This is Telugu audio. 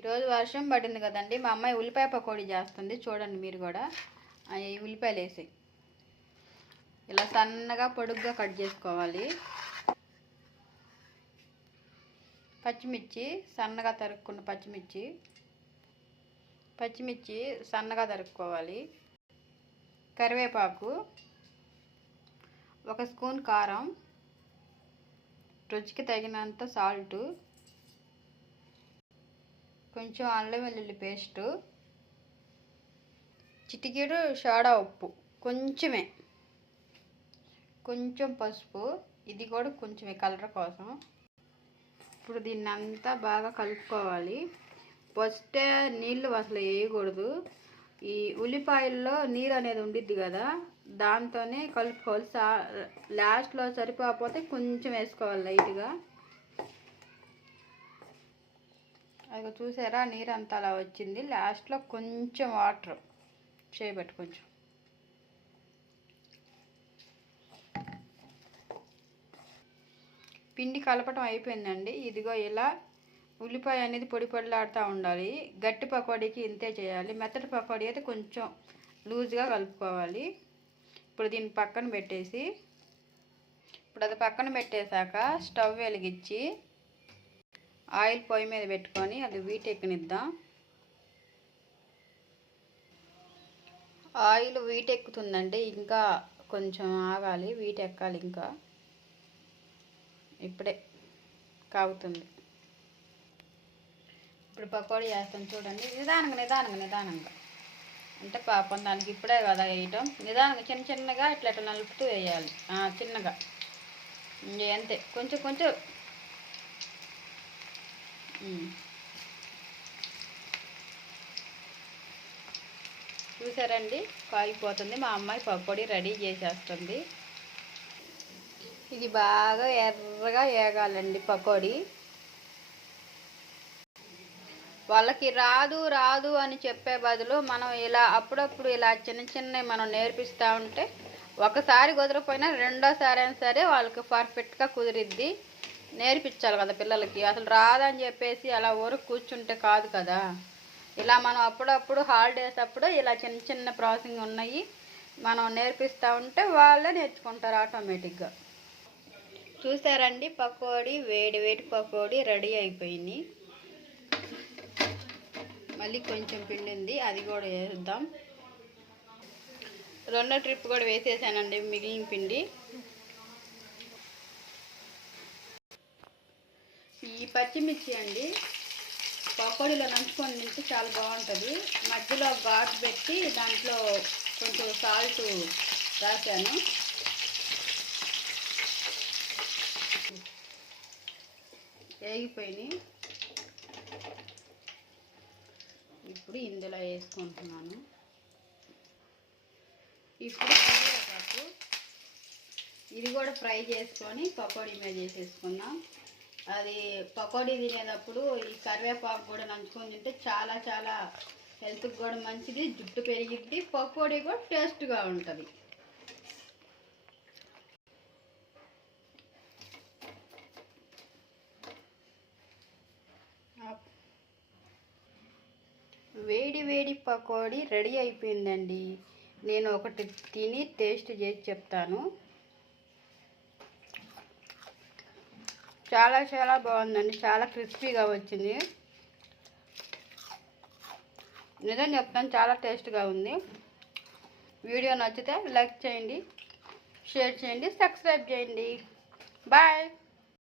ఈరోజు వర్షం పడింది కదండి, మా అమ్మాయి ఉల్లిపాయ పకోడీ చేస్తుంది. చూడండి మీరు కూడా. ఈ ఉల్లిపాయలు వేసి ఇలా సన్నగా పొడుగ్గా కట్ చేసుకోవాలి. పచ్చిమిర్చి సన్నగా తరుక్కున్న పచ్చిమిర్చి సన్నగా తరుక్కోవాలి. కరివేపాకు, 1 స్పూన్ కారం, రుచికి తగినంత సాల్టు, కొంచెం అల్లం వెల్లుల్లి పేస్టు, చిటికెడు సోడా ఉప్పు, కొంచెం పసుపు, ఇది కూడా కొంచెమే కలర్ కోసం. ఇప్పుడు దీన్ని అంతా బాగా కలుపుకోవాలి. ఫస్టే నీళ్ళు అసలు వేయకూడదు. ఈ ఉల్లిపాయల్లో నీరు అనేది ఉండిద్ది కదా, దాంతోనే కలుపుకోవాలి. లాస్ట్లో సరిపోతే కొంచెం వేసుకోవాలి లైట్గా. అది చూసారా, నీరు అంతా అలా వచ్చింది. లాస్ట్లో కొంచెం వాటర్ చేయబెట్టు. కొంచెం పిండి కలపటం అయిపోయిందండి. ఇదిగో ఇలా ఉల్లిపాయ అనేది పొడి పొడిలాడుతూ ఉండాలి. గట్టి పకోడీకి ఇంతే చేయాలి. మెత్తటి పకోడీ అయితే కొంచెం లూజ్గా కలుపుకోవాలి. ఇప్పుడు దీన్ని పక్కన పెట్టేసి, అది పక్కన పెట్టేశాక స్టవ్ వెలిగించి ఆయిల్ పొయ్యి మీద పెట్టుకొని అది వీటెక్కనిద్దాం. ఆయిల్ వీటెక్కుతుందండి, ఇంకా కొంచెం ఆగాలి, వీటెక్కాలి. ఇంకా ఇప్పుడే కాగుతుంది. ఇప్పుడు పకోడీ వేస్తాం చూడండి. నిదానంగా అంటే పాపం దానికి ఇప్పుడే కదా వేయటం. నిదానంగా చిన్నగా ఇట్లా నలుపుతూ వేయాలి. చిన్నగా అంతే, కొంచెం చూసారండి, కాగిపోతుంది. మా అమ్మాయి పకోడీ రెడీ చేసేస్తుంది. ఇది బాగా ఎర్రగా వేగాలండి పకోడీ. వాళ్ళకి రాదు అని చెప్పే బదులు మనం ఇలా అప్పుడప్పుడు ఇలా చిన్న మనం నేర్పిస్తూ ఉంటే, ఒకసారి కుదరకపోయినా రెండోసారి అయినా సరే వాళ్ళకి పర్ఫెక్ట్గా కుదిరిద్ది. నేర్పించాలి కదా పిల్లలకి. అసలు రాదని చెప్పేసి అలా ఊరికి కూర్చుంటే కాదు కదా. ఇలా మనం అప్పుడప్పుడు హాలిడేస్ అప్పుడు ఇలా చిన్న ప్రాసెసింగ్ ఉన్నాయి మనం నేర్పిస్తూ ఉంటే వాళ్ళే నేర్చుకుంటారు ఆటోమేటిక్గా. చూసారండి, పకోడీ వేడి పకోడీ రెడీ అయిపోయింది. మళ్ళీ కొంచెం పిండి ఉంది, అది కూడా వేద్దాం. రెండో ట్రిప్ కూడా వేసేసానండి మిగిలిన పిండి. ఈ పచ్చిమిర్చి అండి పకోడీలో నంచుకొని తింటే చాలా బాగుంటుంది. మధ్యలో ఘాటు పెట్టి దాంట్లో కొంచెం సాల్ట్ రాశాను. వేగిపోయినాయి. ఇప్పుడు ఇందులో వేసుకుంటున్నాను. ఇప్పుడు కరివేపాకు, ఇది కూడా ఫ్రై చేసుకొని పకోడీ మీద వేసేసుకుందాం. అది పకోడీ తినేటప్పుడు ఈ కరివేపాకు కూడా నంచుకొని తింటే చాలా హెల్త్కి కూడా మంచిది. జుట్టు పెరిగిద్ది, పకోడీ కూడా టేస్ట్గా ఉంటుంది. వేడి పకోడీ రెడీ అయిపోయిందండి. నేను ఒకటి తిని టేస్ట్ చేసి చెప్తాను. చాలా బాగుందండి. చాలా క్రిస్పీగా వచ్చింది. నిజం చెప్తాను, చాలా టేస్ట్గా ఉంది. వీడియో నచ్చితే లైక్ చేయండి, షేర్ చేయండి, సబ్స్క్రైబ్ చేయండి. బాయ్.